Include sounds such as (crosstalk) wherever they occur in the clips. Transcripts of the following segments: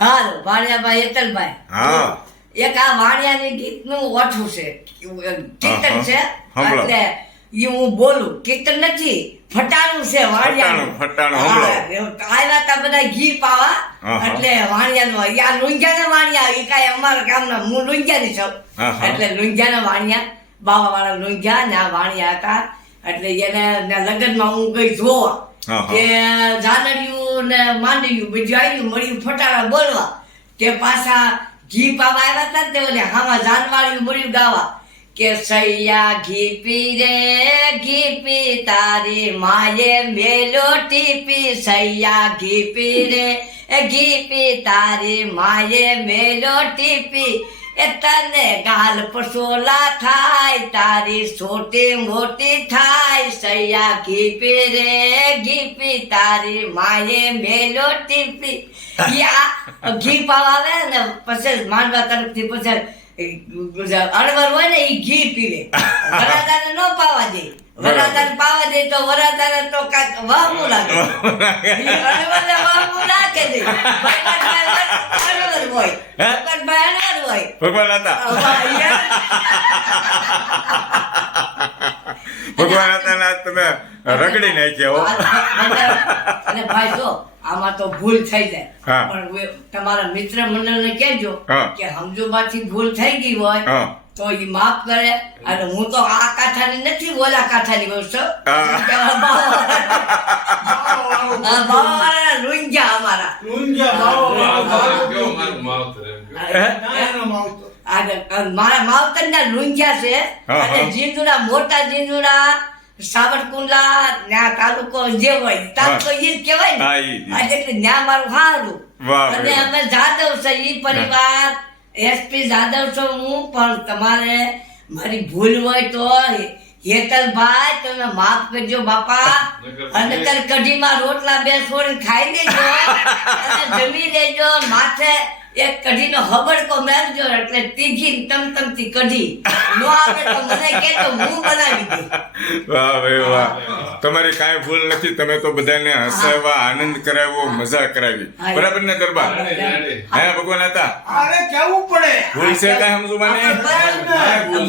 હાલો વાણિયાભાઈ હેતલભાઈ હા. એક આ વાણિયાની ગીતનું ઓઠું છે. કીર્તન છે? એટલે એ હું બોલું. કીર્તન નથી ફટાણું છે વાણિયાનું. ફટાણું, આવ્યા તા બધા ઘી પાવા. એટલે હા. એટલે આ યા લુંજાના વાણિયા ઈ કાંઈ અમારા ગામના હું લુંજાની છું. એટલે લુંજાના વાણિયા બાવા વાળા લુંજા ને આ વાણિયા હતા. એટલે એને લગ્ન લગ્નમાં હું ગઈ જોવા. કે જાનડિયું ને માંડ્યું બીજું આવ્યું મળ્યું ફટાડા બોલવા. તે પાછા ઘી પાવા આવ્યા હતા ને ઓલે હામાં જાનવાળિયું મળ્યું ગાવા. કે સૈયા ઘી પી રે ઘી પી તારી માએ મેલો ટીપી. સૈયા ઘી પી રે ઘી પી તારી માએ મેલો ટીપી. એ તને ગાલ પસોલા થાય તારી છોટી મોટી થાય સૈયા ઘી પી રે ઘી પી તારી માએ મેલો ટીપી. યા ઘી પાવા ને પછી માંડવા તરફથી પછી અણવર હોય ને એ ઘી પીવે વરાદાને ન પાવા દે. વરાદાને પાવા દે તો વરાદાને તો કાંઈક વાહમું લાગે. અડવરને વાહમું લાગે દે હોય. હોય ભગવાન હતા ભગવાન હતા ને તમે રગડી નાખ્યા હો. (laughs) અને ભાઈ જો આમાં તો ભૂલ થઈ જાય. પણ તમારા મિત્ર મંડળને કહેજો. કે સમજુબાથી ભૂલ થઈ ગઈ હોય તો એ માફ કરે. અને હું તો આ કાંઠાની નથી ઓલા કાંઠાની કહું છું બાવાવાળાના લુંજા અમારા. ઊંઝા માવતરના લુંજા છે. અને જીંદુડા મોટા જીંદુડા સાવરકુંડલા ના તાલુકો જે હોય તાલુકો જ કહેવાય ને. એટલે ન્યા મારું સારું અને અમે જાદવ છે એ પરિવાર. એસપી જાદવ છો હું પણ તમારે મારી ભૂલ હોય તો હેતલભાઈ તમે માફ કરજો બાપા. અને તર કઢીમાં રોટલા બે છોડીને ખાઈ દેજો અને જમી લેજો માથે એક કઢીનો હબડકો મેળજો એટલે તીખી તમતમતી કઢી. નો આવે તો મને કહેજો હું બનાવી દે વાહ ભાઈ વાહ. તમારી કાંઈ ભૂલ નથી તમે તો બધાને હસાવવા આનંદ કરાવ્યો મજા કરાવી. બરાબર ને ગરબા. હે ભગવાન હતા? અરે કેવું પડે? ભૂલ છે કાંઈ સમજુ મને?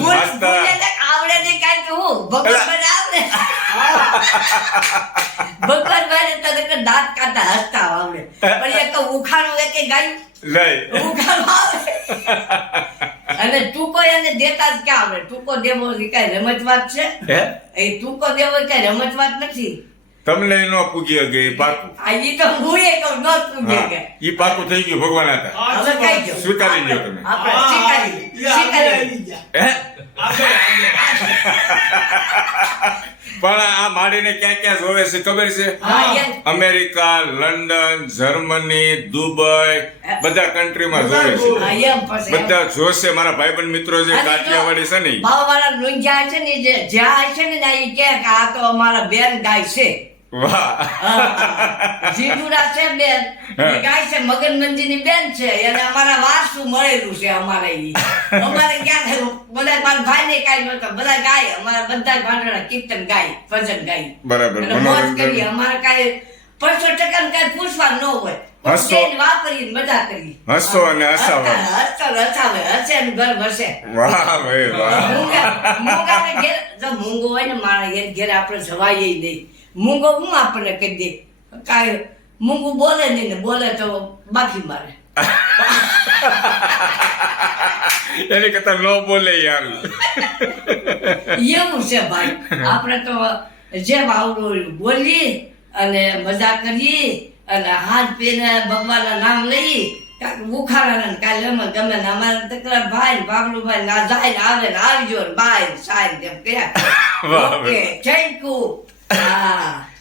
ભૂલ- આવડે નહીં કાંઈ કે હું ભગવાન આવડે. ભગવાન ભાઈ તને દાંત કાઢતા હસતા. આવડે પણ કે ગાય. લઈ. ઉખાણું આવે. (laughs) અને ટૂંકો એને દેતા જ ક્યાં આવે? ટૂંકો દેવો કઈ કાંઈ રમત વાત છે એ ટૂંકો દેવો કઈ રમતવાત રમત વાત નથી. તમને ન પૂગી ગઈ પાકું. આ ઈ તો હું એ કહું ન પૂગી કે ઈ પાકું થઈ ગયું ભગવાન હતા. હવે કઈ સ્વીકારી લ્યો તમે. આપણે સ્વીકારી સ્વીકારી હે? આગળ. પણ આ માડીને ક્યાં ક્યાં જોવે છે ખબર છે? અમેરિકા લંડન જર્મની દુબઈ બધા કન્ટ્રીમાં જોવે છે. બધા જોશે. મારા ભાઈબંધ મિત્રો જે અને કાઠિયાવાડી છે ને મારા લુંજા છે ને જે જ્યાં છે ને કે આ તો અમારા બેન ગાય છે. વાહ. છે બેન. ગાય છે મગનમંજીની બેન છે. એને અમારા વારસુ મળેલું છે અમારે અમારે ક્યાં બધા મારા ભાઈ ને કાંઈ બધા ગાય. અમારા બધા ભાંડણા કીર્તન ગાય ભજન ગાય. બરાબર. મોજ મનોરંજન. અમારે કાંઈ પાંચસો ટકા કાંઈ પૂછવા ન હોય. હસો. વાપરી મજા કરી હસો અને હસાવા. હસતો હસાવે. હસે ને ઘર વસે. વાહ ભાઈ વાહ. મૂંગા- મૂંગાને ઘેર જો મૂંગો હોય ને મારા ઘેર આપણે જવાય નહીં. મૂંગો હું આપણને કહી દે? કાંઈ મૂંગું બોલે નહીં ને બોલે તો બાકી મારે. (laughs) એની કરતા ન બોલે યાર. એવું છે ભાઈ. આપણે તો જે આવડું હોય બોલી અને મજા કરી અને હાથ પીને ભગવાનના નામ લઈ કાંઈક ઉખાડા ને કાલે અમે ગમે ને અમારા તકરા ભાઈ ને બાબલુભાઈ ના જાય ને આવે ને આવજો ને બાય સાહેબ કેમ okay thank you.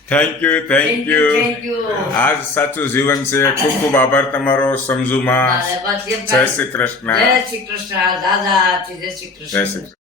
Thank you thank you આજ સાચું જીવન છે. ખૂબ ખૂબ આભાર તમારો સમજુમાં જય શ્રી કૃષ્ણ. જય શ્રી કૃષ્ણ દાદા જય શ્રી જય કૃષ્ણ.